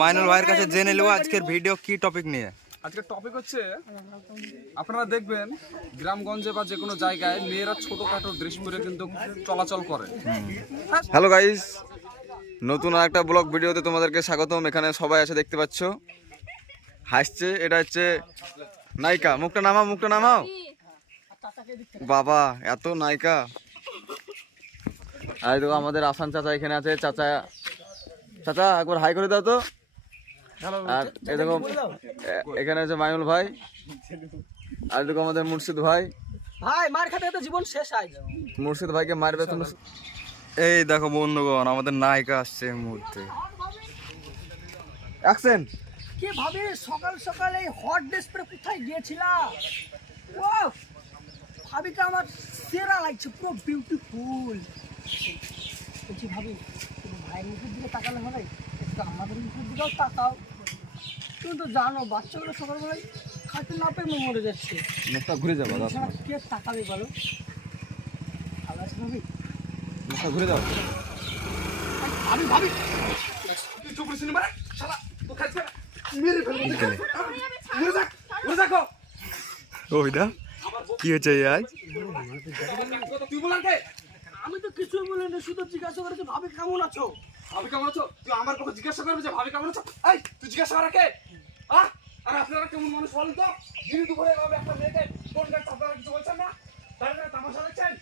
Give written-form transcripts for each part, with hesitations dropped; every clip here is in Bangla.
মাইনুল ভাইয়ের কাছে জেনে নেব আজকের ভিডিও কি টপিক নিয়ে। আজকের টপিক হচ্ছে, আপনারা দেখবেন গ্রামগঞ্জে বা যে কোনো জায়গায় মেয়েরা ছোটখাটো ড্রেস পরে কিন্তু চলাচল করে। হ্যালো গাইস, নতুন আরেকটা ব্লগ ভিডিওতে তোমাদেরকে স্বাগতম। এখানে সবাই আছে দেখতে পাচ্ছ, হাসছে। এটা হচ্ছে নায়িকা। মুখটা নামাও, মুখটা নামাও। বাবা এত নায়িকা। আর দেখো আমাদের আসান চাচা এখানে আছে। চাচা চাচা একবার হাই করে দাও তো। আর এই দেখো এখানে আছে মাইনুল ভাই। আর দেখো আমাদের মুর্শিদ ভাই। ভাই মার খেতে খেতে জীবন শেষ আজ। মুর্শিদ ভাইকে মারবে তুমি। এই দেখো বন্ধুগণ, আমাদের নায়িকা আসছে এই মুহূর্তে। অ্যাকশন। কে ভাবে সকাল সকাল এই হট ড্রেস পরে কোথায় গিয়েছিলা? ও ভাবিটা আমার সেরা লাগছে, পুরো বিউটিফুল। বলছি ভাবি, তুমি ভাইয়ের মুখের দিকে তাকালে হবে, একটু আমাদের মুখের দিকেও তাকাও। তুমি তো জানো বাচ্চাগুলো সকালবেলায় খাইতে না পেয়ে মরে যাচ্ছে। মুখটা ঘুরে যাবে। কে তাকাবে বলো? ভালো আছে ভাবি? মুখটা ঘুরে যাও। আমি ভাবি তুই চুপ করিস নি মানে? শালা তো খাইছে মেরে ফেলবো। ওরে দেখো ওইটা কি হয়েছে আজ? তুই বলার কে? আমি তো কিছুই বলিনি, শুধু জিজ্ঞাসা করেছি ভাবি কেমন আছো। ভাবি কেমন আছো? তুই আমার পক্ষে জিজ্ঞাসা করবি যে ভাবি কেমন আছো? এই তুই জিজ্ঞাসা করা কে? আর আপনারা কেমন মানুষ বলেন তো? দিন দুপুরে এভাবে একটা মেয়েকে কোন গাছ আপনারা কিছু বলছেন না? তাহলে তামাশা দেখছেন?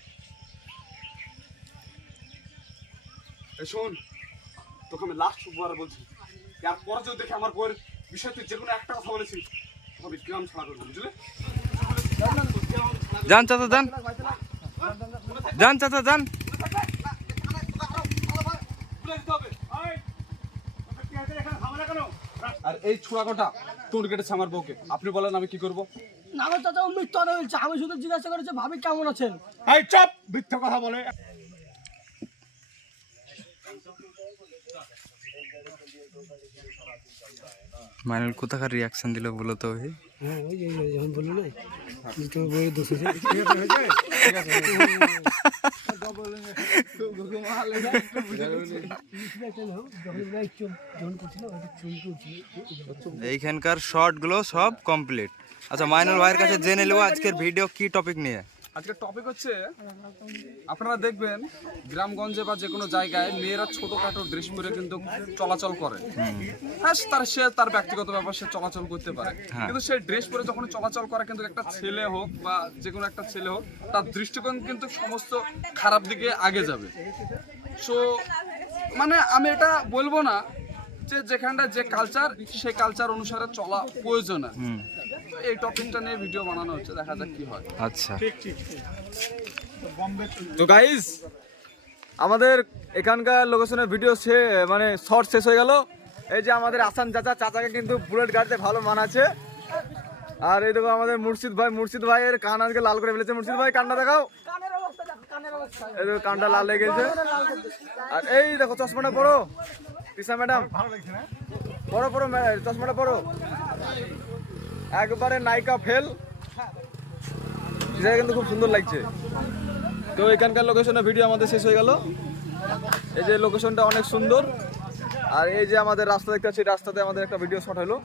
এই শোন, তোকে আমি লাস্ট বার বলছি, আর পরে যদি দেখে আমার বইয়ের বিষয়ে তুই যে কোনো একটা কথা বলেছিস, তবে গ্রাম ছাড়া করবি, বুঝলে? যান চাচা যান, যান চাচা যান। আর এই ছোড়াকোটা টোন কেটেছে আমার বউকে, আপনি বলেন আমি কি করবো? না আমার চাচা মিথ্যা কথা বলছে, আমি শুধু জিজ্ঞাসা করেছি ভাবি কেমন আছেন। এই চুপ, মিথ্যা কথা বলে। মাইনুল কোথাকার রিয়াকশন দিল বলো তো? হ্যাঁ ওই যে যখন বললো না তোমার বউয়ের দোষ হয়েছে। এইখানকার শর্ট গুলো সব কমপ্লিট। আচ্ছা মাইনুল ভাইয়ের কাছে জেনে নেব আজকের ভিডিও কি টপিক নিয়ে। আজকের টপিক হচ্ছে, আপনারা দেখবেন গ্রামগঞ্জে বা যে কোনো জায়গায় মেয়েরা ছোটখাটো ড্রেস পরে কিন্তু চলাচল করে। হ্যাঁ সে তার ব্যক্তিগত ব্যাপার, সে চলাচল করতে পারে, কিন্তু সেই ড্রেস পরে যখন চলাচল করে কিন্তু একটা ছেলে হোক বা যে কোনো একটা ছেলে হোক, তার দৃষ্টিকোণ কিন্তু সমস্ত খারাপ দিকে আগে যাবে। সো মানে আমি এটা বলবো না যে যেখানটা যে কালচার, সেই কালচার অনুসারে চলা প্রয়োজন। এই টপিকটা নিয়ে ভিডিও বানানো হচ্ছে, দেখা যাক কি হয়। আচ্ছা তো গাইস, আমাদের এখানকার লোকেশনের ভিডিও মানে শর্ট শেষ হয়ে গেল। এই যে আমাদের আসান চাচা, চাচাকে কিন্তু বুলেট গাড়িতে ভালো মানাচ্ছে। আর এই দেখো আমাদের মুর্শিদ ভাই, মুর্শিদ ভাইয়ের কান আজকে লাল করে ফেলেছে। মুর্শিদ ভাই কানটা দেখাও। কানের অবস্থা দেখো, কানের অবস্থা এই দেখো কানটা লাল লেগে গেছে। আর এই দেখো চশমাটা পরো তিশা ম্যাডাম, পরো পরো চশমাটা পরো। একবারে নায়িকা ফেল, কিন্তু খুব সুন্দর লাগছে। তো এখানকার লোকেশনের ভিডিও আমাদের শেষ হয়ে গেল। এই যে লোকেশনটা অনেক সুন্দর। আর এই যে আমাদের রাস্তা দেখতে পাচ্ছি, রাস্তাতে আমাদের একটা ভিডিও শট হলো।